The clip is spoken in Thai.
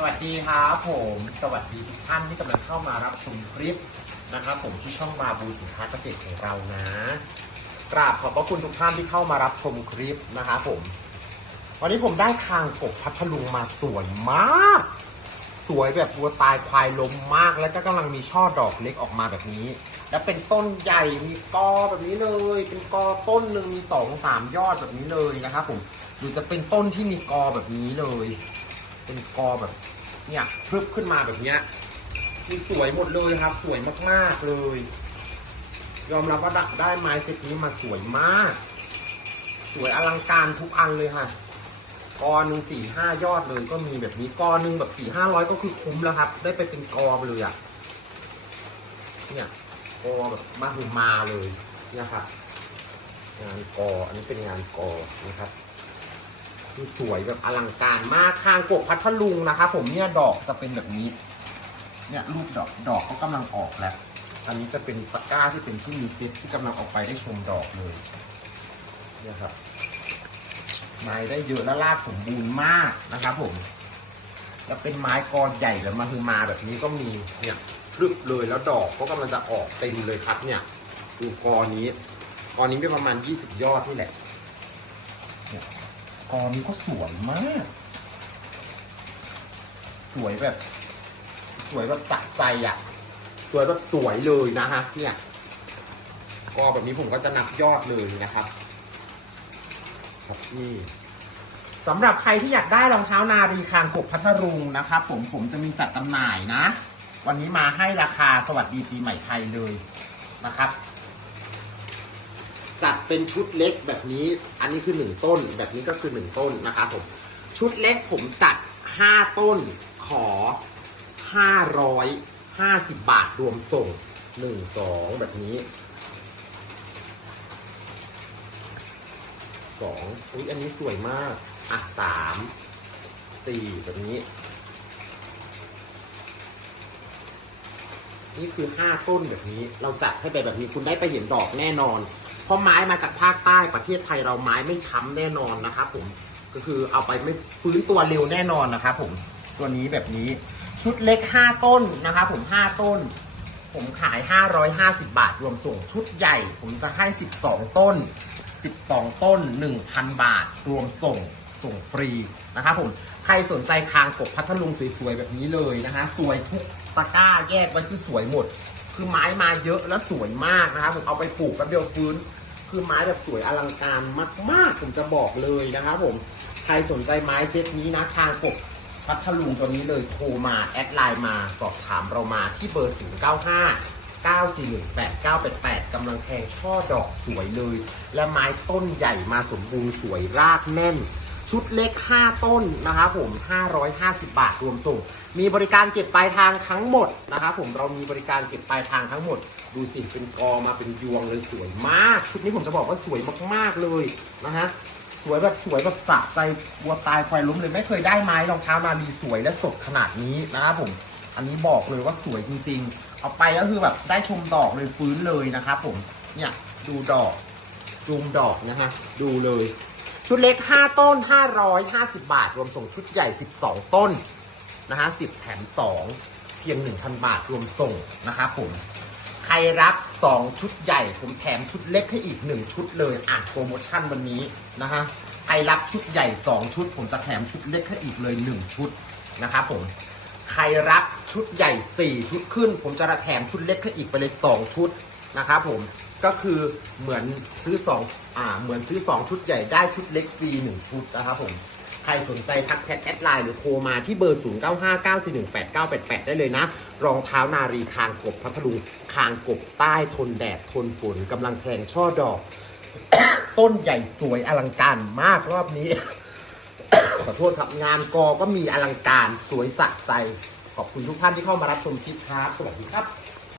สวัสดีครับผม สวัสดีทุกท่านที่กำลังเข้ามารับชมคลิปนะครับผมที่ช่องมาบูสินค้าเกษตรของเรานะกราบขอบพระคุณทุกท่านที่เข้ามารับชมคลิปนะครับผม วันนี้ผมได้คางกบพัทลุงมาสวยมาก สวยแบบวัวตายควายล้มมาก แล้วก็กำลังมีช่อดอกเล็กออกมาแบบนี้ แล้วเป็นต้นใหญ่มีกอแบบนี้เลย เป็นกอต้นหนึ่งมีสองสามยอดแบบนี้เลยนะครับผมหรือจะเป็นต้นที่มีกอแบบนี้เลย เป็นกอแบบ เนี่ยพรึบขึ้นมาแบบเนี้ยคือสวยหมดเลยครับ สวยมากๆเลย ยอมรับว่าได้ได้ไม้เซตนี้มาสวยมาก สวยอลังการทุกอันเลยค่ะกอหนึ่งสี่ห้ายอดเลยก็มีแบบนี้กอหนึ่งแบบสี่ห้าร้อยก็คือคุ้มแล้วครับ ได้ไปเป็นกอไปเลยอะเนี่ยกอแบบมาหือมาเลยเนี่ยครับงานกออันนี้เป็นงานกอนะครับ คือสวยแบบอลังการมากคางกบพัทลุงนะครับผมเนี่ยดอกจะเป็นแบบนี้ เนี่ยรูปดอกดอกก็กำลังออกแล้ว อันนี้จะเป็นตะกร้าที่เป็นที่มีเซตที่กำลังออกไปได้ชมดอกเลยเนี่ยครับไม้ได้เยอะและรากสมบูรณ์มากนะครับผม แล้วเป็นไม้กอใหญ่แบบมาคือมาแบบนี้ก็มีเนี่ยพรึบเลยแล้วดอกก็กำลังจะออกเต็มเลยครับเนี่ยดูกอนี้กอนี้เป็นประมาณ 20 ยอดนี่แหละ กอนี้ก็สวยมาก สวยแบบ สวยแบบสะใจอะ่ะ สวยแบบสวยเลยนะฮะเนี่ยกอแบบนี้ผมก็จะนับยอดเลยนะครับครับพี่สำหรับใครที่อยากได้รองเท้านารีคางกบพัทรุงนะครับผมผมจะมีจัดจำหน่ายนะ วันนี้มาให้ราคาสวัสดีปีใหม่ไทยเลยนะครับ จัดเป็นชุดเล็กแบบนี้ อันนี้คือหนึ่งต้น แบบนี้ก็คือหนึ่งต้นนะครับผม ชุดเล็กผมจัดห้าต้นขอห้าร้อยห้าสิบบาทรวมส่งหนึ่งสองแบบนี้สองอุ้ยอันนี้สวยมาก อะสามสี่แบบนี้ นี่คือห้าต้นแบบนี้ เราจัดให้ไปแบบนี้คุณได้ไปเห็นดอกแน่นอน เพราะไม้มาจากภาคใต้ประเทศไทยเราไม้ไม่ช้ำแน่นอนนะครับผมก็คือเอาไปไม่ฟื้นตัวเร็วแน่นอนนะครับผมตัวนี้แบบนี้ชุดเล็ก 5 ต้นนะครับผม 5 ต้น ผมขาย 550 บาท รวมส่งชุดใหญ่ ผมจะให้ 12 ต้น 12 ต้น 1,000 บาท รวมส่งส่งฟรีนะครับผมใครสนใจคางกบพัทลุงสวยๆ แบบนี้เลยนะฮะสวยทุกตะกร้าแยกไว้คือสวยหมด คือไม้มาเยอะและสวยมากนะครับผมเอาไปปลูกแป๊บเดียวฟื้น คือไม้แบบสวยอลังการมากๆ ผมจะบอกเลยนะครับผม ใครสนใจไม้เซตนี้นะคางปกพัทลุงตัวนี้เลยโทรมา แอดไลน์มาสอบถามเรามาที่เบอร์ 095 941 8988กำลังแทงช่อดอกสวยเลย และไม้ต้นใหญ่มาสมบูรณ์สวยรากแน่น ชุดเล็ก 5 ต้นนะครับผม 550 บาทรวมส่ง มีบริการเก็บปลายทางทั้งหมดนะครับผมเรามีบริการเก็บปลายทางทั้งหมด ดูสิเป็นกอมาเป็นยวงเลยสวยมาก ชุดนี้ผมจะบอกว่าสวยมากๆเลยนะฮะสวยแบบสวยแบบสะใจวัวตายควายล้มเลยไม่เคยได้ไม้รองเท้านาดีสวยและสดขนาดนี้นะครับผม อันนี้บอกเลยว่าสวยจริง ๆ เอาไปก็คือแบบได้ชมดอกเลยฟื้นเลยนะครับผมเนี่ยดูดอกจูมดอกนะฮะดูเลย ชุดเล็ก 5 ต้น 550 บาท รวมส่งชุดใหญ่ 12 ต้นนะฮะ10 แถม 2 เพียง 1,000 บาทรวมส่งนะครับผมใครรับ 2 ชุดใหญ่ ผมแถมชุดเล็กให้อีก 1 ชุดเลยอะโปรโมชั่นวันนี้นะฮะใครรับชุดใหญ่ 2 ชุด ผมจะแถมชุดเล็กให้อีกเลย 1 ชุดนะครับผมใครรับชุดใหญ่ 4 ชุดขึ้น ผมจะแถมชุดเล็กให้อีกไปเลย 2 ชุดนะครับผมก็คือเหมือนซื้อ 2 อ่าเหมือนซื้อ 2 ชุดใหญ่ได้ชุดเล็กฟรี 1 ชุดนะครับผม ใครสนใจทักแชทแอดไลน์หรือโทรมาที่เบอร์ 0959418988 ได้เลยนะ รองเท้านารีคางกบพัทลุงคางกบใต้ทนแดดทนฝนกำลังแทงช่อดอก ต้นใหญ่สวยอลังการมากรอบนี้ ขอโทษครับงานกอก็มีอลังการสวยสะใจ ขอบคุณทุกท่านที่เข้ามารับชมคลิปครับ สวัสดีครับ